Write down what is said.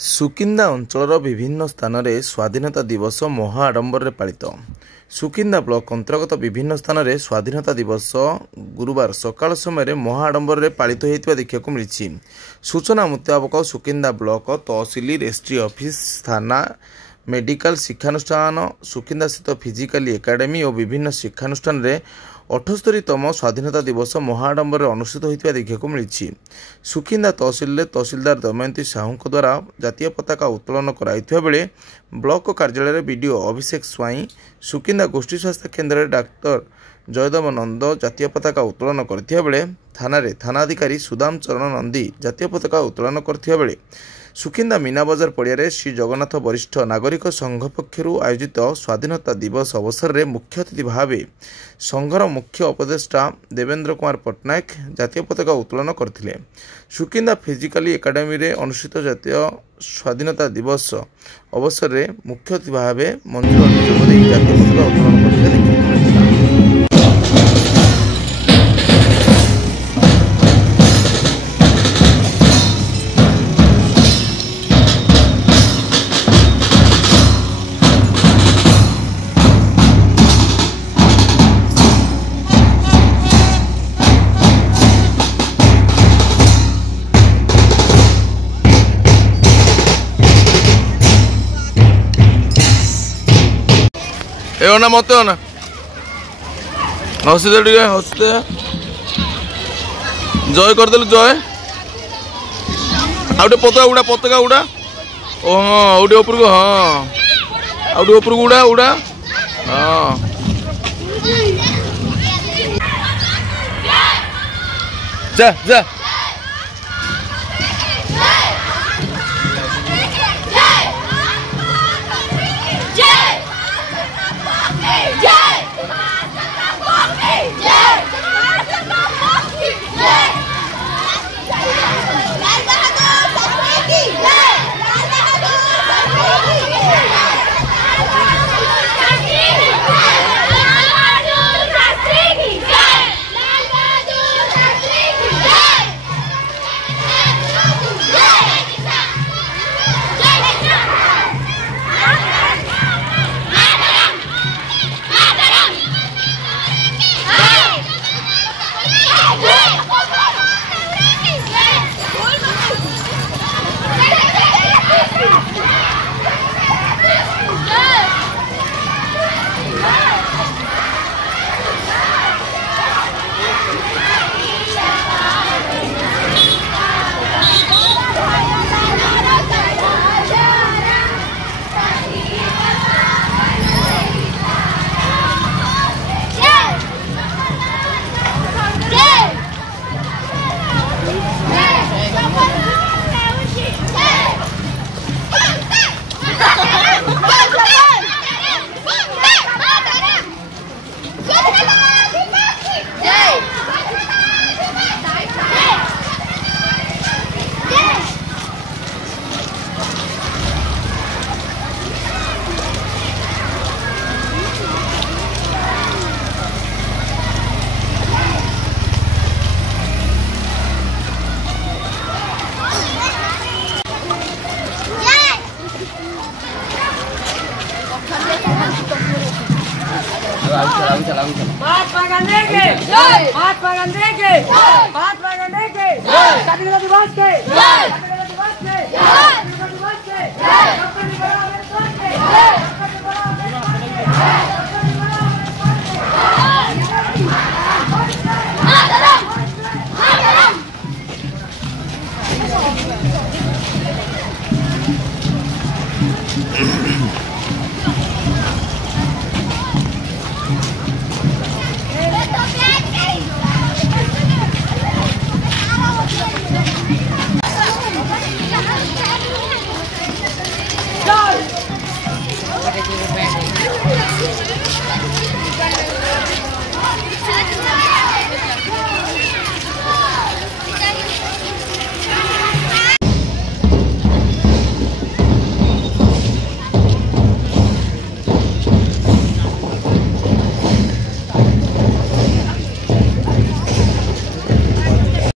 ସୁକିନ୍ଦା ଅଞ୍ଚଳର ବିଭିନ୍ନ ସ୍ଥାନରେ ସ୍ୱାଧୀନତା ଦିବସ ମହା ଆଡମ୍ବରରେ ପାଳିତ। ସୁକିନ୍ଦା ବ୍ଲକ ଅନ୍ତର୍ଗତ ବିଭିନ୍ନ ସ୍ଥାନରେ ସ୍ୱାଧୀନତା ଦିବସ ଗୁରୁବାର ସକାଳ ସମୟରେ ମହା ଆଡମ୍ବରରେ ପାଳିତ ହୋଇଥିବା ଦେଖିବାକୁ ମିଳିଛି। ସୂଚନା ମୁତାବକ ସୁକିନ୍ଦା ବ୍ଲକ ତହସିଲ, ରେଷ୍ଟ୍ରି ଅଫିସ, ଥାନା, ମେଡିକାଲ ଶିକ୍ଷାନୁଷ୍ଠାନ, ସୁକିନ୍ଦାସ୍ଥିତ ଫିଜିକାଲ ଏକାଡେମୀ ଓ ବିଭିନ୍ନ ଶିକ୍ଷାନୁଷ୍ଠାନରେ 78ତମ ସ୍ୱାଧୀନତା ଦିବସ ମହା ଆଡମ୍ବରରେ ଅନୁଷ୍ଠିତ ହୋଇଥିବା ଦେଖିବାକୁ ମିଳିଛି। ସୁକିନ୍ଦା ତହସିଲରେ ତହସିଲଦାର ଦମୟନ୍ତୀ ସାହୁଙ୍କ ଦ୍ୱାରା ଜାତୀୟ ପତାକା ଉତ୍ତୋଳନ କରାଯାଇଥିବା ବେଳେ ବ୍ଲକ କାର୍ଯ୍ୟାଳୟରେ ବିଡିଓ ଅଭିଷେକ ସ୍ୱାଇଁ, ସୁକିନ୍ଦା ଗୋଷ୍ଠୀ ସ୍ୱାସ୍ଥ୍ୟ କେନ୍ଦ୍ରରେ ଡାକ୍ତର ଜୟଦେବ ନନ୍ଦ ଜାତୀୟ ପତାକା ଉତ୍ତୋଳନ କରିଥିବା ବେଳେ ଥାନାରେ ଥାନାଧିକାରୀ ସୁଦାମ ଚରଣ ନନ୍ଦୀ ଜାତୀୟ ପତାକା ଉତ୍ତୋଳନ କରିଥିବା ବେଳେ ସୁକିନ୍ଦା ମୀନାବଜାର ପଡ଼ିଆରେ ଶ୍ରୀ ଜଗନ୍ନାଥ ବରିଷ୍ଠ ନାଗରିକ ସଂଘ ପକ୍ଷରୁ ଆୟୋଜିତ ସ୍ୱାଧୀନତା ଦିବସ ଅବସରରେ ମୁଖ୍ୟ ଅତିଥି ଭାବେ ସଂଘର ମୁଖ୍ୟ ଉପଦେଷ୍ଟା ଦେବେନ୍ଦ୍ର କୁମାର ପଟ୍ଟନାୟକ ଜାତୀୟ ପତାକା ଉତ୍ତୋଳନ କରିଥିଲେ। ସୁକିନ୍ଦା ଫିଜିକାଲି ଏକାଡେମୀରେ ଅନୁଷ୍ଠିତ ଜାତୀୟ ସ୍ୱାଧୀନତା ଦିବସ ଅବସରରେ ମୁଖ୍ୟ ଅତିଥି ଭାବେ ମଞ୍ଜୁ ଯୋଗଦେଇ ଜାତୀୟ ପତାକା ଉତ୍ତୋଳନ କରିଥିବା ଦେଖିବାକୁ ମିଳିଥିଲା। ना मत ना हसी दे हसते जय करदेलु जय आउटे पताका उड़ा ओ हाँ आउटे ऊपर को हाँ आउटे ऊपर को उड़ा हाँ जा जा महात्मा गांधी के जय, महात्मा गांधी के जय, महात्मा गांधी के जय, स्वाधीनता दिवस के जय, स्वाधीनता दिवस के जय, स्वाधीनता दिवस के जय, डॉक्टर भीमराव अम्बेडकर के जय, डॉक्टर भीमराव अम्बेडकर के जय, डॉक्टर भीमराव अम्बेडकर के जय। मातरम मातरम।